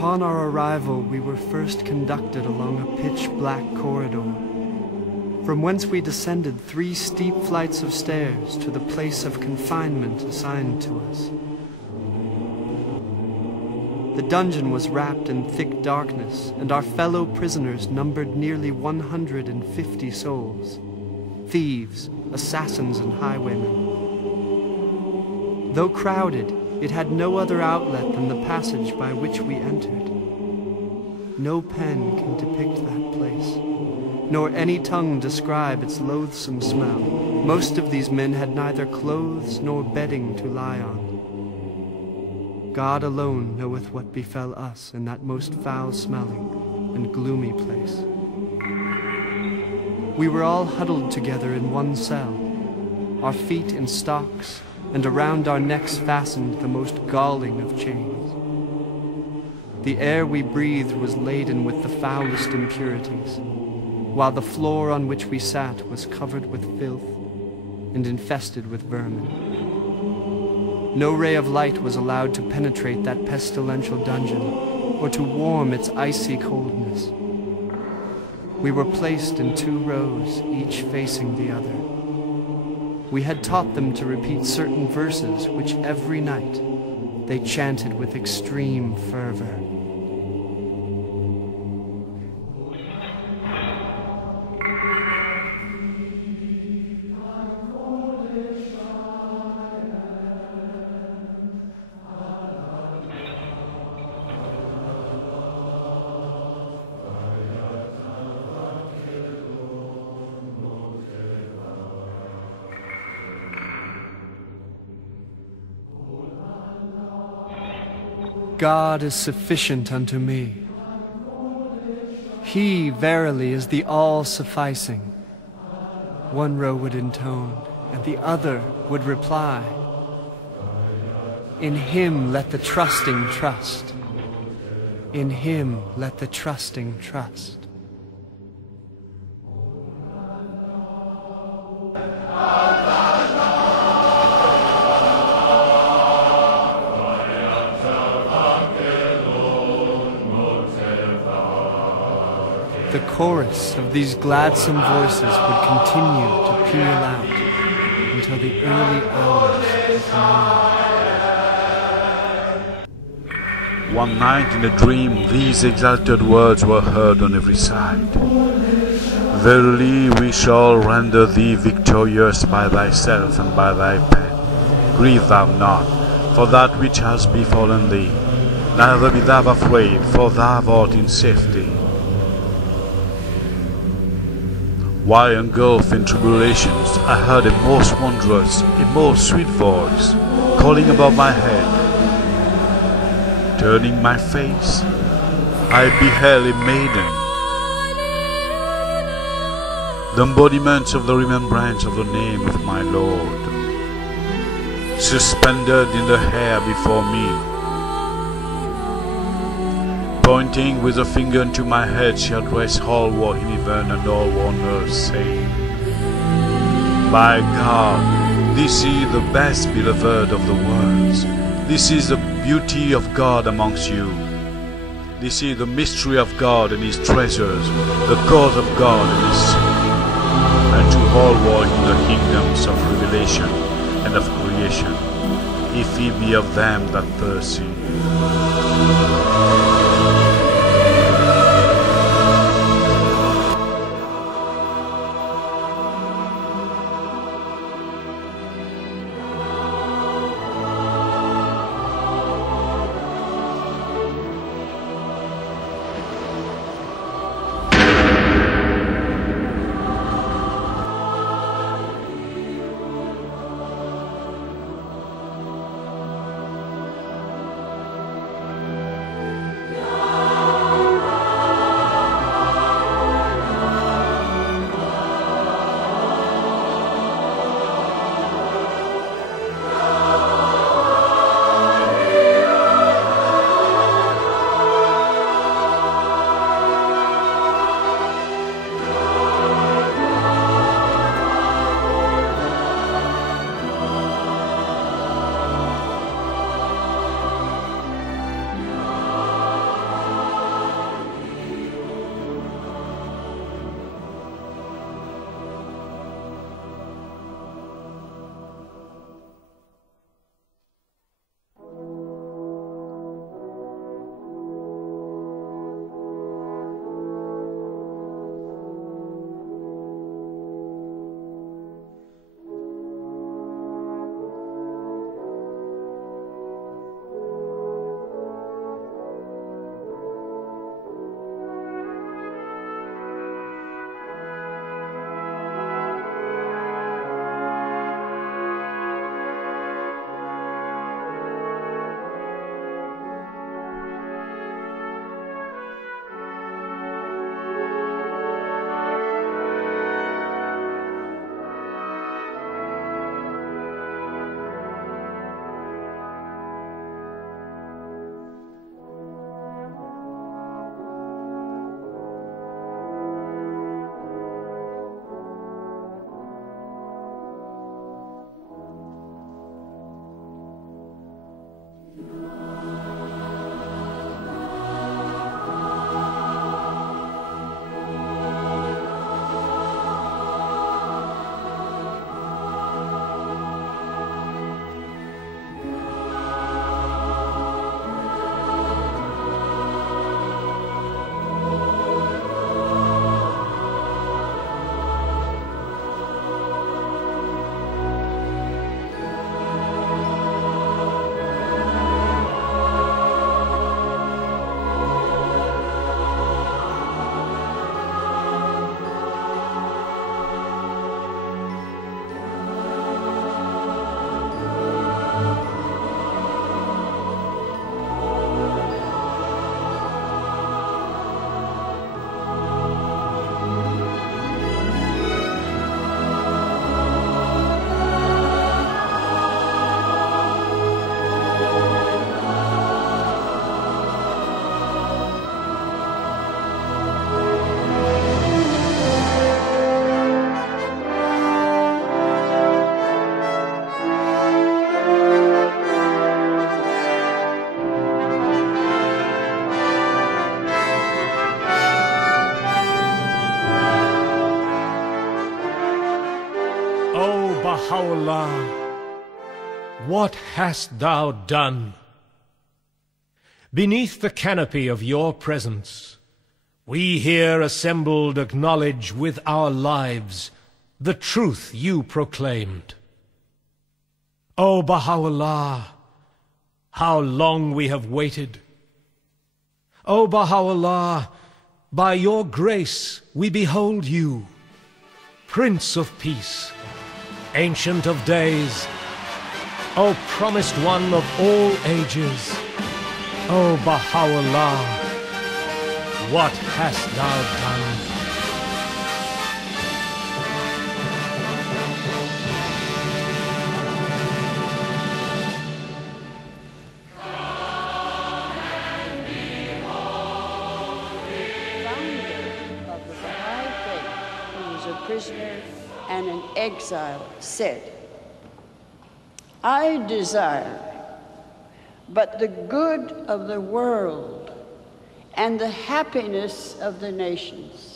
Upon our arrival, we were first conducted along a pitch-black corridor, from whence we descended 3 steep flights of stairs to the place of confinement assigned to us. The dungeon was wrapped in thick darkness, and our fellow prisoners numbered nearly 150 souls, thieves, assassins, and highwaymen. Though crowded, it had no other outlet than the passage by which we entered. No pen can depict that place, nor any tongue describe its loathsome smell. Most of these men had neither clothes nor bedding to lie on. God alone knoweth what befell us in that most foul-smelling and gloomy place. We were all huddled together in one cell, our feet in stocks, and around our necks fastened the most galling of chains. The air we breathed was laden with the foulest impurities, while the floor on which we sat was covered with filth and infested with vermin. No ray of light was allowed to penetrate that pestilential dungeon, or to warm its icy coldness. We were placed in 2 rows, each facing the other. We had taught them to repeat certain verses which every night they chanted with extreme fervor. God is sufficient unto me. He verily is the all-sufficing. One row would intone, and the other would reply. In Him let the trusting trust. In Him let the trusting trust. The chorus of these gladsome voices would continue to peal out until the early hours of the morning. One night in a dream, these exalted words were heard on every side. Verily we shall render thee victorious by thyself and by thy pen. Grieve thou not for that which has befallen thee, neither be thou afraid, for thou art in safety. While engulfed in tribulations, I heard a most wondrous, a most sweet voice, calling above my head. Turning my face, I beheld a maiden, the embodiment of the remembrance of the name of my Lord, suspended in the air before me. Pointing with a finger unto my head, she addressed all who are in heaven and all who are on earth, saying, By God, this is the best beloved of the worlds. This is the beauty of God amongst you. This is the mystery of God and His treasures, the cause of God and His secret. And to all who are in the kingdoms of revelation and of creation, if He be of them that thirsty. Baha'u'llah, what hast thou done? Beneath the canopy of your presence, we here assembled acknowledge with our lives the truth you proclaimed. O Baha'u'llah, how long we have waited. O Baha'u'llah, by your grace we behold you, Prince of Peace, Ancient of Days, O Promised One of all ages. O Baha'u'llah, what hast thou done? Of the Baha'i faith, who was a prisoner and an exile, said, I desire but the good of the world and the happiness of the nations.